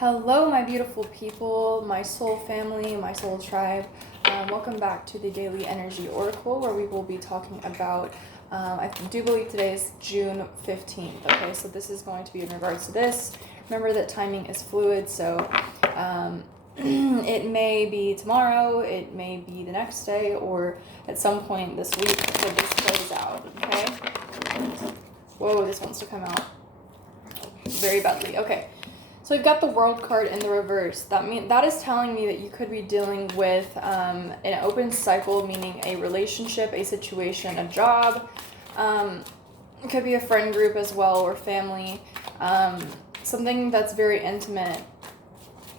Hello, my beautiful people, my soul family, my soul tribe. Welcome back to the Daily Energy Oracle, where we will be talking about, I do believe today is June 15th. Okay, so this is going to be in regards to this. Remember that timing is fluid, so it may be tomorrow, it may be the next day, or at some point this week that this plays out. Okay. Whoa, this wants to come out very badly. Okay. So we've got the World card in the reverse. That is telling me that you could be dealing with an open cycle, meaning a relationship, a situation, a job. It could be a friend group as well, or family. Something that's very intimate,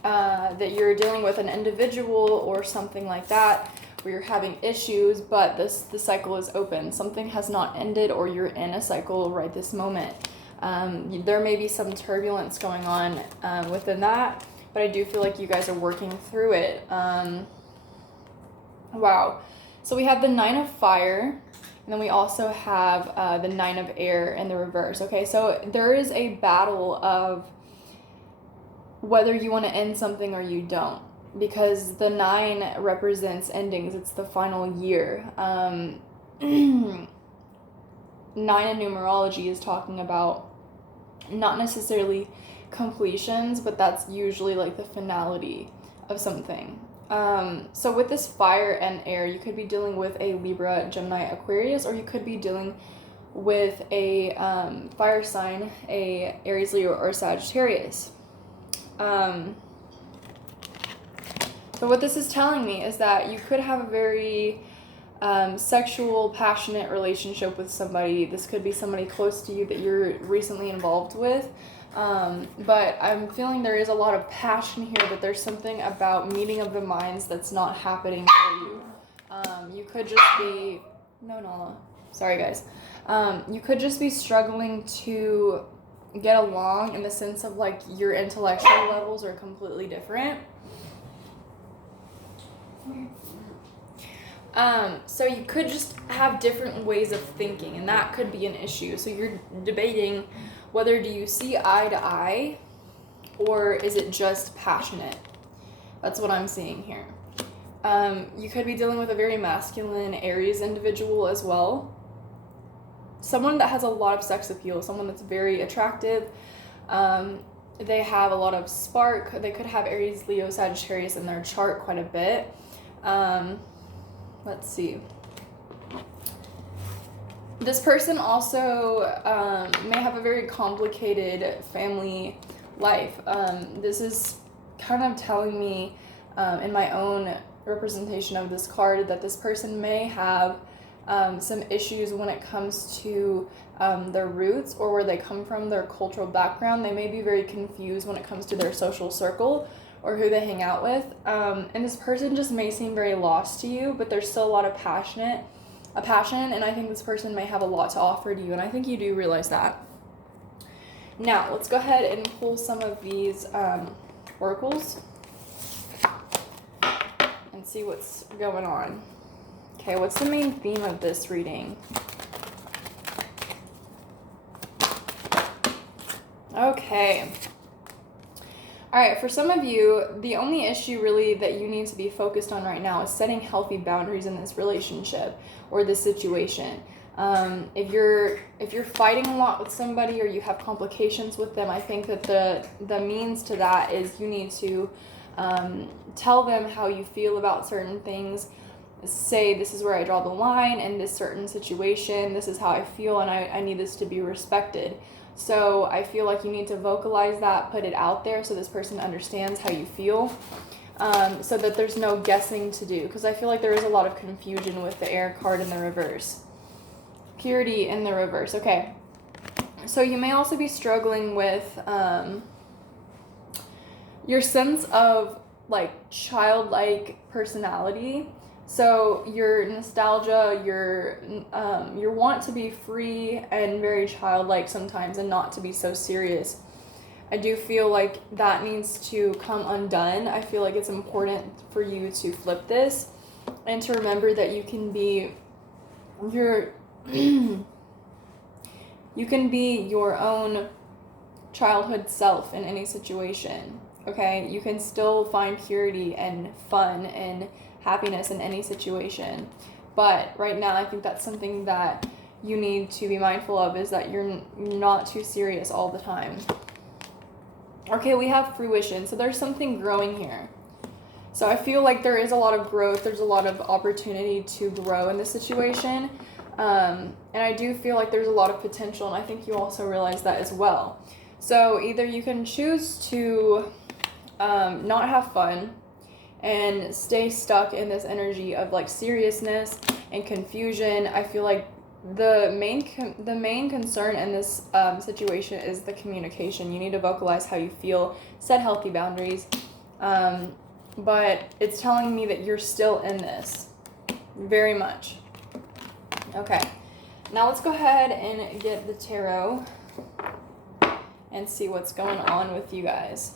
that you're dealing with an individual or something like that, where you're having issues, but the cycle is open. Something has not ended, or you're in a cycle right this moment. There may be some turbulence going on within that, but I do feel like you guys are working through it. Wow. So we have the Nine of Fire, and then we also have the Nine of Air in the reverse. Okay, so there is a battle of whether you want to end something or you don't, because the 9 represents endings. It's the final year. 9 in numerology is talking about not necessarily completions, but that's usually like the finality of something. So with this fire and air, you could be dealing with a Libra, Gemini, Aquarius, or you could be dealing with a fire sign, a Aries, Leo, or Sagittarius. But what this is telling me is that you could have a very sexual, passionate relationship with somebody. This could be somebody close to you that you're recently involved with. But I'm feeling there is a lot of passion here, but there's something about meeting of the minds that's not happening for you. You could just be, no, Nala. Sorry, guys. You could just be struggling to get along in the sense of like your intellectual levels are completely different. So you could just have different ways of thinking, and that could be an issue. So you're debating whether do you see eye to eye, or is it just passionate? That's what I'm seeing here. You could be dealing with a very masculine Aries individual as well. Someone that has a lot of sex appeal, someone that's very attractive. They have a lot of spark. They could have Aries, Leo, Sagittarius in their chart quite a bit. Let's see. This person also may have a very complicated family life. This is kind of telling me in my own representation of this card that this person may have some issues when it comes to their roots or where they come from, their cultural background. They may be very confused when it comes to their social circle or who they hang out with. And this person just may seem very lost to you, but there's still a lot of passion, and I think this person may have a lot to offer to you, and I think you do realize that. Now, let's go ahead and pull some of these oracles and see what's going on. Okay, what's the main theme of this reading? Okay. All right, for some of you, the only issue really that you need to be focused on right now is setting healthy boundaries in this relationship or this situation. If you're fighting a lot with somebody or you have complications with them, I think that the means to that is you need to tell them how you feel about certain things. Say, this is where I draw the line in this certain situation. This is how I feel, and I need this to be respected. So I feel like you need to vocalize that, put it out there so this person understands how you feel, so that there's no guessing to do, because I feel like there is a lot of confusion with the air card in the reverse. Purity in the reverse. Okay. So you may also be struggling with your sense of like childlike personality. So your nostalgia, your want to be free and very childlike sometimes, and not to be so serious. I do feel like that needs to come undone. I feel like it's important for you to flip this and to remember that you can be your own childhood self in any situation. Okay, you can still find purity and fun and happiness in any situation. But right now, I think that's something that you need to be mindful of, is that you're not too serious all the time. Okay, we have fruition. So there's something growing here. So I feel like there is a lot of growth. There's a lot of opportunity to grow in this situation. And I do feel like there's a lot of potential, and I think you also realize that as well. So either you can choose to not have fun and stay stuck in this energy of like seriousness and confusion. I feel like the main concern in this situation is the communication. You need to vocalize how you feel, set healthy boundaries. But it's telling me that you're still in this, very much. Okay, now let's go ahead and get the tarot and see what's going on with you guys.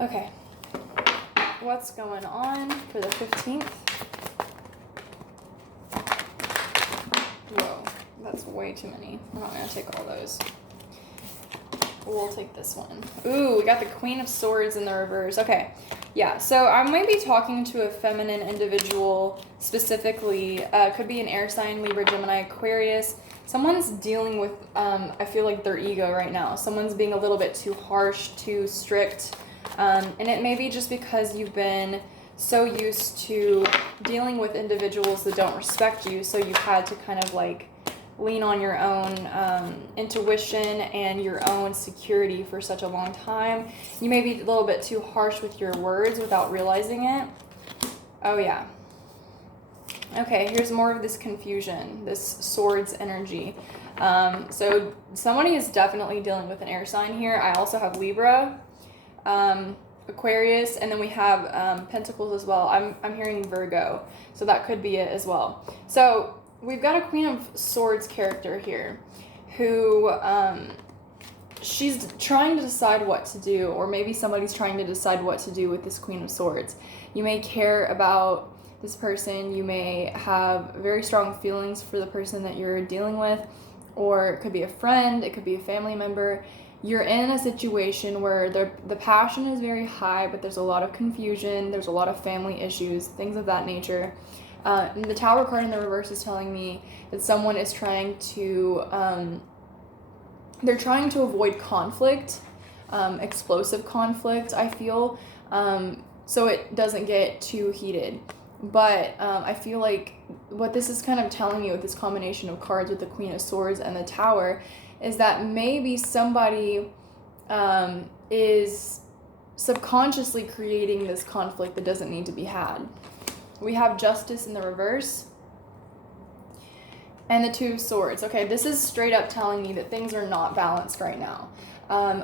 Okay, what's going on for the 15th? Whoa, that's way too many. I'm not going to take all those. We'll take this one. Ooh, we got the Queen of Swords in the reverse. Okay, yeah, so I might be talking to a feminine individual specifically. Could be an air sign, Libra, Gemini, Aquarius. Someone's dealing with, I feel like, their ego right now. Someone's being a little bit too harsh, too strict. And it may be just because you've been so used to dealing with individuals that don't respect you, so you've had to kind of like lean on your own intuition and your own security for such a long time. You may be a little bit too harsh with your words without realizing it. Oh yeah. Okay, here's more of this confusion, this swords energy. So somebody is definitely dealing with an air sign here. I also have Libra, Aquarius, and then we have Pentacles as well. I'm hearing Virgo, so that could be it as well. So we've got a Queen of Swords character here who she's trying to decide what to do, or maybe somebody's trying to decide what to do with this Queen of Swords. You may care about this person, you may have very strong feelings for the person that you're dealing with, or it could be a friend, it could be a family member. You're in a situation where the passion is very high, but there's a lot of confusion, there's a lot of family issues, things of that nature. And the Tower card in the reverse is telling me that someone is trying to, they're trying to avoid conflict, explosive conflict, I feel, so it doesn't get too heated. But I feel like what this is kind of telling me with this combination of cards with the Queen of Swords and the Tower is that maybe somebody is subconsciously creating this conflict that doesn't need to be had. We have Justice in the reverse and the Two of Swords. Okay, this is straight up telling me that things are not balanced right now.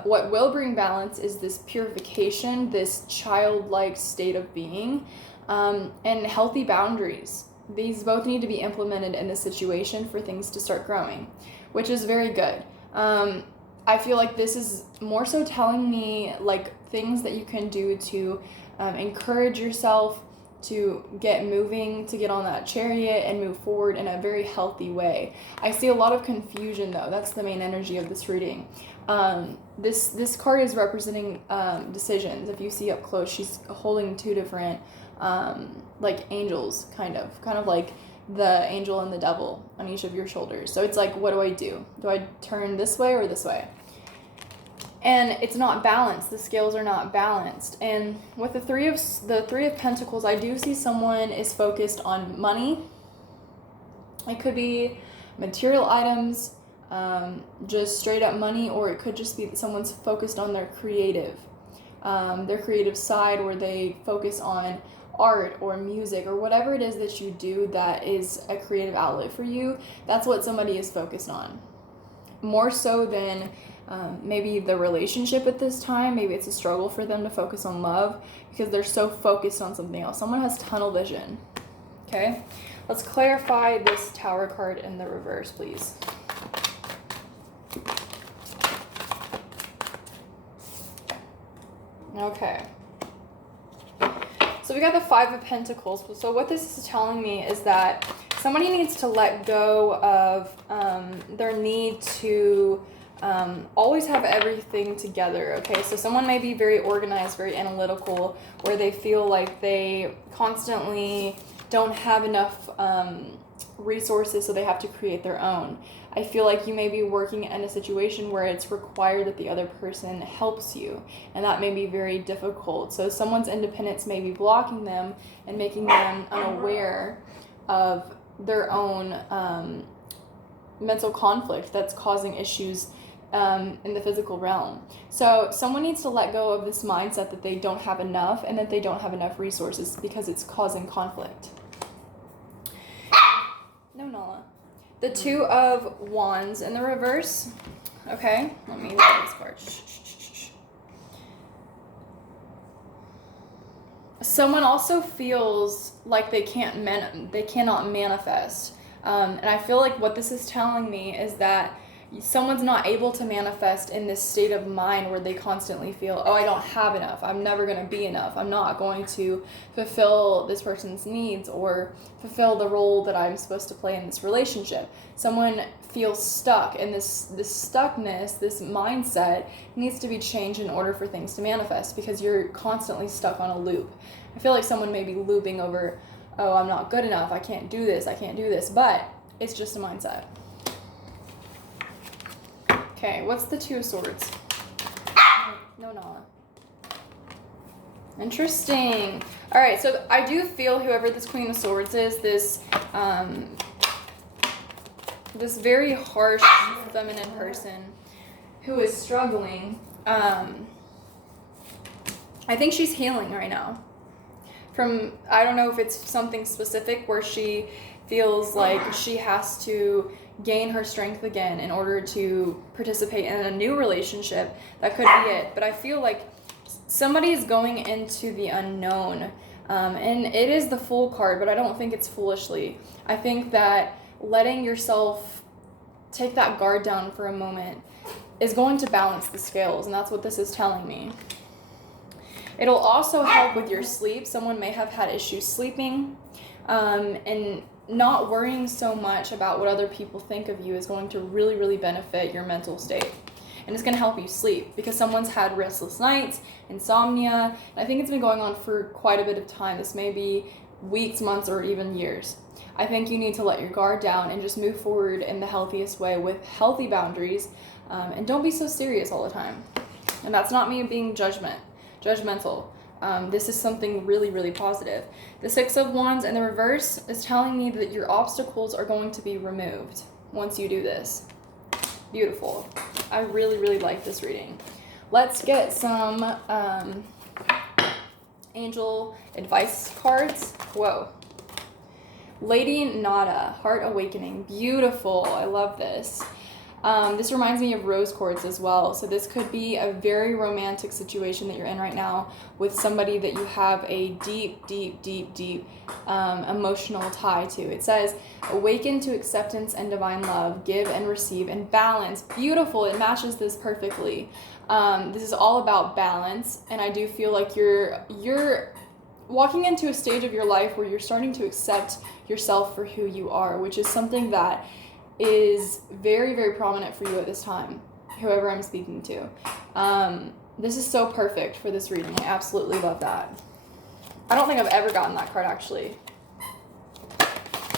What will bring balance is this purification, this childlike state of being, and healthy boundaries. These both need to be implemented in this situation for things to start growing, which is very good. I feel like this is more so telling me like things that you can do to encourage yourself to get moving, to get on that chariot and move forward in a very healthy way. I see a lot of confusion though. That's the main energy of this reading. This card is representing decisions. If you see up close, she's holding two different like angels, kind of like the angel and the devil on each of your shoulders. So it's like, what do I do? Do I turn this way or this way? And it's not balanced. The scales are not balanced. And with the three of Pentacles, I do see someone is focused on money. It could be material items, just straight up money, or it could just be that someone's focused on their creative side, where they focus on art or music or whatever it is that you do that is a creative outlet for you. That's what somebody is focused on, more so than maybe the relationship at this time. Maybe it's a struggle for them to focus on love because they're so focused on something else. Someone has tunnel vision. Okay, let's clarify this Tower card in the reverse, please. Okay. So we got the Five of Pentacles. So what this is telling me is that somebody needs to let go of their need to always have everything together, okay? So someone may be very organized, very analytical, where they feel like they constantly don't have enough resources, so they have to create their own. I feel like you may be working in a situation where it's required that the other person helps you, and that may be very difficult. So someone's independence may be blocking them and making them unaware of their own mental conflict that's causing issues in the physical realm. So someone needs to let go of this mindset that they don't have enough and that they don't have enough resources because it's causing conflict. No, Nala. The Two of Wands in the reverse. Okay, let me look at this card. Someone also feels like they cannot manifest. And I feel like what this is telling me is that someone's not able to manifest in this state of mind where they constantly feel, oh, I don't have enough, I'm never going to be enough, I'm not going to fulfill this person's needs or fulfill the role that I'm supposed to play in this relationship. Someone feels stuck, and this stuckness, this mindset needs to be changed in order for things to manifest, because you're constantly stuck on a loop. I feel like someone may be looping over, oh, I'm not good enough, I can't do this, but it's just a mindset. Okay, what's the Two of Swords? No, Nala. Interesting. All right, so I do feel whoever this Queen of Swords is, this very harsh feminine person who is struggling. I think she's healing right now. I don't know if it's something specific where she feels like she has to gain her strength again in order to participate in a new relationship. That could be it. But I feel like somebody's going into the unknown. And it is the Fool card, but I don't think it's foolishly. I think that letting yourself take that guard down for a moment is going to balance the scales, and that's what this is telling me. It'll also help with your sleep. Someone may have had issues sleeping, and not worrying so much about what other people think of you is going to really, really benefit your mental state. And it's going to help you sleep, because someone's had restless nights, insomnia, and I think it's been going on for quite a bit of time. This may be weeks, months, or even years. I think you need to let your guard down and just move forward in the healthiest way with healthy boundaries, and don't be so serious all the time. And that's not me being judgmental. This is something really, really positive. The Six of Wands in the reverse is telling me that your obstacles are going to be removed once you do this. Beautiful. I really, really like this reading. Let's get some angel advice cards. Whoa. Lady Nada, Heart Awakening. Beautiful. I love this. This reminds me of rose quartz as well. So this could be a very romantic situation that you're in right now with somebody that you have a deep emotional tie to. It says, awaken to acceptance and divine love, give and receive and balance. Beautiful. It matches this perfectly. This is all about balance, and I do feel like you're walking into a stage of your life where you're starting to accept yourself for who you are, which is something that is very, very prominent for you at this time, whoever I'm speaking to. This is so perfect for this reading. I absolutely love that. I don't think I've ever gotten that card, actually.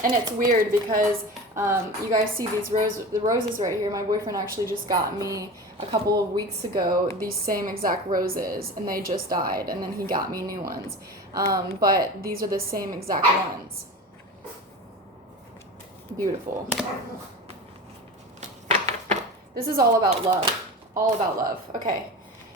And it's weird because you guys see the roses right here. My boyfriend actually just got me a couple of weeks ago these same exact roses, and they just died, and then he got me new ones. But these are the same exact ones. Beautiful. This is all about love. All about love. Okay.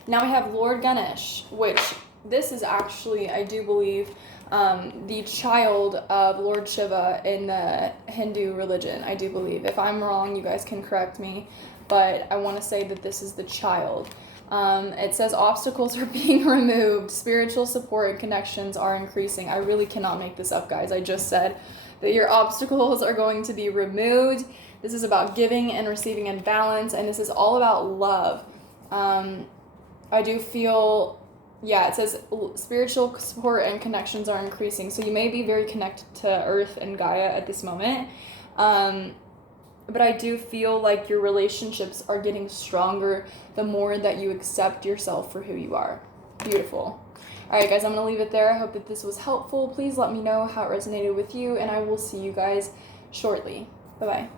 Now we have Lord Ganesh, which this is actually, I do believe, the child of Lord Shiva in the Hindu religion. I do believe. If I'm wrong, you guys can correct me. But I want to say that this is the child. It says obstacles are being removed. Spiritual support and connections are increasing. I really cannot make this up, guys. I just said that your obstacles are going to be removed. This is about giving and receiving in balance, and this is all about love. I do feel Yeah, it says spiritual support and connections are increasing. So you may be very connected to Earth and Gaia at this moment. But I do feel like your relationships are getting stronger the more that you accept yourself for who you are. Beautiful. All right, guys, I'm going to leave it there. I hope that this was helpful. Please let me know how it resonated with you, and I will see you guys shortly. Bye-bye.